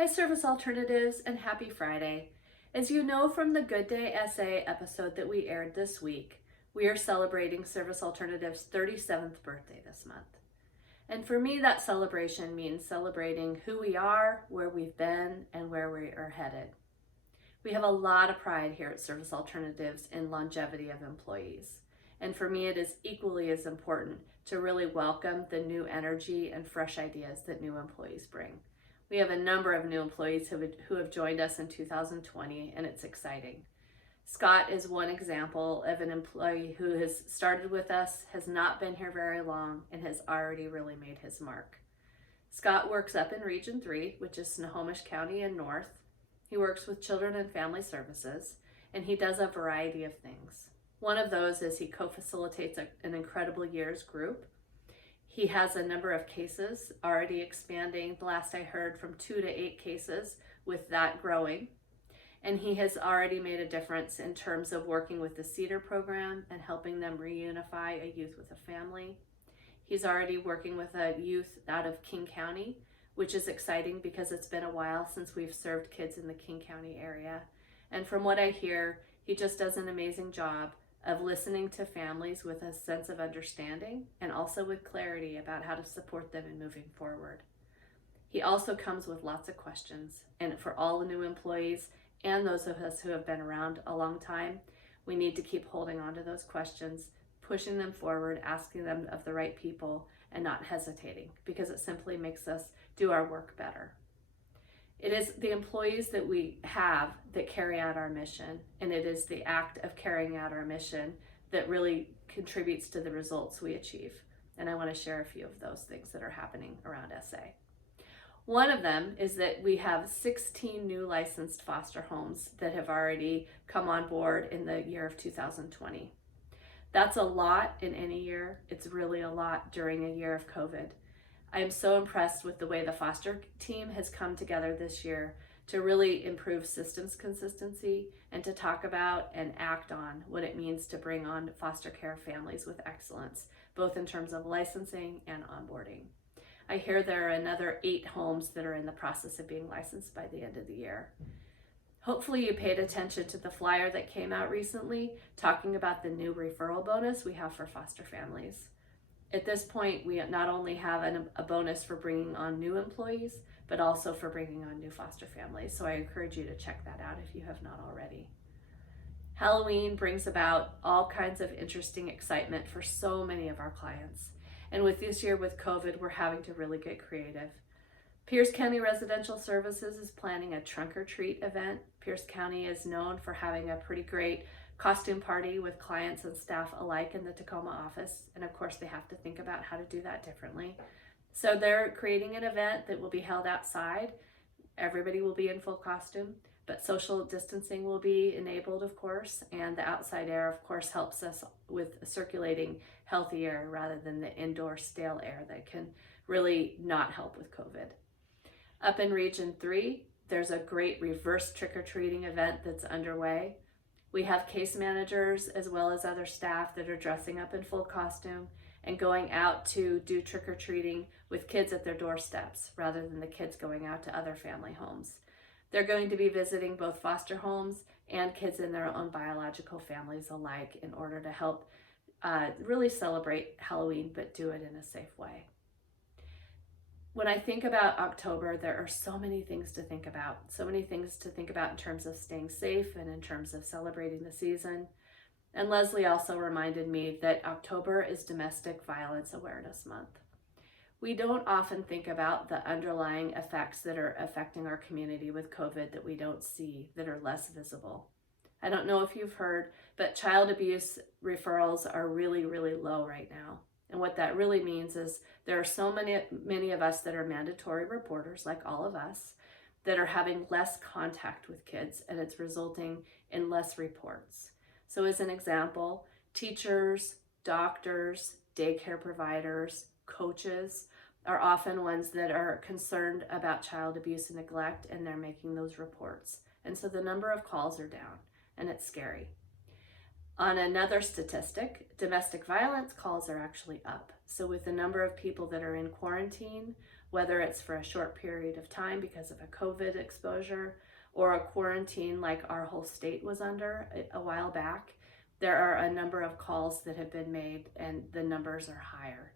Hi, Service Alternatives, and happy Friday. As you know from the Good Day SA episode that we aired this week, we are celebrating Service Alternatives' 37th birthday this month. And for me, that celebration means celebrating who we are, where we've been, and where we are headed. We have a lot of pride here at Service Alternatives in longevity of employees. And for me, it is equally as important to really welcome the new energy and fresh ideas that new employees bring. We have a number of new employees who have joined us in 2020, and it's exciting. Scott is one example of an employee who has started with us, has not been here very long, and has already really made his mark. Scott works up in Region 3, which is Snohomish County and North. He works with Children and Family Services, and he does a variety of things. One of those is he co-facilitates an incredible years group. He has a number of cases already expanding. The last I heard, from 2 to 8 cases, with that growing. And he has already made a difference in terms of working with the CEDAR program and helping them reunify a youth with a family. He's already working with a youth out of King County, which is exciting because it's been a while since we've served kids in the King County area. And from what I hear, he just does an amazing job of listening to families with a sense of understanding and also with clarity about how to support them in moving forward. He also comes with lots of questions, and for all the new employees and those of us who have been around a long time, we need to keep holding on to those questions, pushing them forward, asking them of the right people, and not hesitating, because it simply makes us do our work better. It is the employees that we have that carry out our mission, and it is the act of carrying out our mission that really contributes to the results we achieve. And I want to share a few of those things that are happening around SA. One of them is that we have 16 new licensed foster homes that have already come on board in the year of 2020. That's a lot in any year. It's really a lot during a year of COVID. I am so impressed with the way the foster team has come together this year to really improve systems consistency and to talk about and act on what it means to bring on foster care families with excellence, both in terms of licensing and onboarding. I hear there are another 8 homes that are in the process of being licensed by the end of the year. Hopefully you paid attention to the flyer that came out recently talking about the new referral bonus we have for foster families. At this point, we not only have a bonus for bringing on new employees, but also for bringing on new foster families. So I encourage you to check that out if you have not already. Halloween brings about all kinds of interesting excitement for so many of our clients. And with this year with COVID, we're having to really get creative. Pierce County Residential Services is planning a trunk or treat event. Pierce County is known for having a pretty great costume party with clients and staff alike in the Tacoma office. And of course, they have to think about how to do that differently. So they're creating an event that will be held outside. Everybody will be in full costume, but social distancing will be enabled, of course. And the outside air, of course, helps us with circulating healthy air rather than the indoor stale air that can really not help with COVID. Up in Region 3, there's a great reverse trick-or-treating event that's underway. We have case managers as well as other staff that are dressing up in full costume and going out to do trick-or-treating with kids at their doorsteps rather than the kids going out to other family homes. They're going to be visiting both foster homes and kids in their own biological families alike in order to help really celebrate Halloween, but do it in a safe way. When I think about October, there are so many things to think about. So many things to think about in terms of staying safe and in terms of celebrating the season. And Leslie also reminded me that October is Domestic Violence Awareness Month. We don't often think about the underlying effects that are affecting our community with COVID that we don't see, that are less visible. I don't know if you've heard, but child abuse referrals are really, really low right now. And what that really means is there are so many of us that are mandatory reporters, like all of us, that are having less contact with kids, and it's resulting in less reports. So as an example, teachers, doctors, daycare providers, coaches are often ones that are concerned about child abuse and neglect, and they're making those reports. And so the number of calls are down, and it's scary. On another statistic, domestic violence calls are actually up. So with the number of people that are in quarantine whether it's for a short period of time because of a COVID exposure or a quarantine like our whole state was under a while back. There are a number of calls that have been made and the numbers are higher.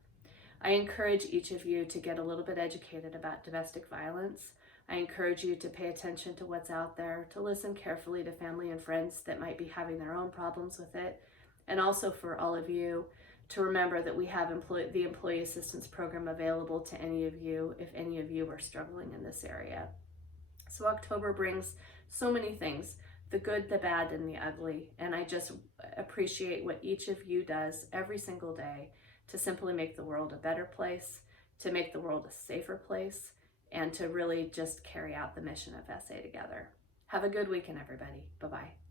I encourage each of you to get a little bit educated about domestic violence. I encourage you to pay attention to what's out there, to listen carefully to family and friends that might be having their own problems with it, and also for all of you to remember that we have the Employee Assistance Program available to any of you if any of you are struggling in this area. So October brings so many things, the good, the bad, and the ugly, and I just appreciate what each of you does every single day to simply make the world a better place, to make the world a safer place, and to really just carry out the mission of SA together. Have a good weekend, everybody. Bye-bye.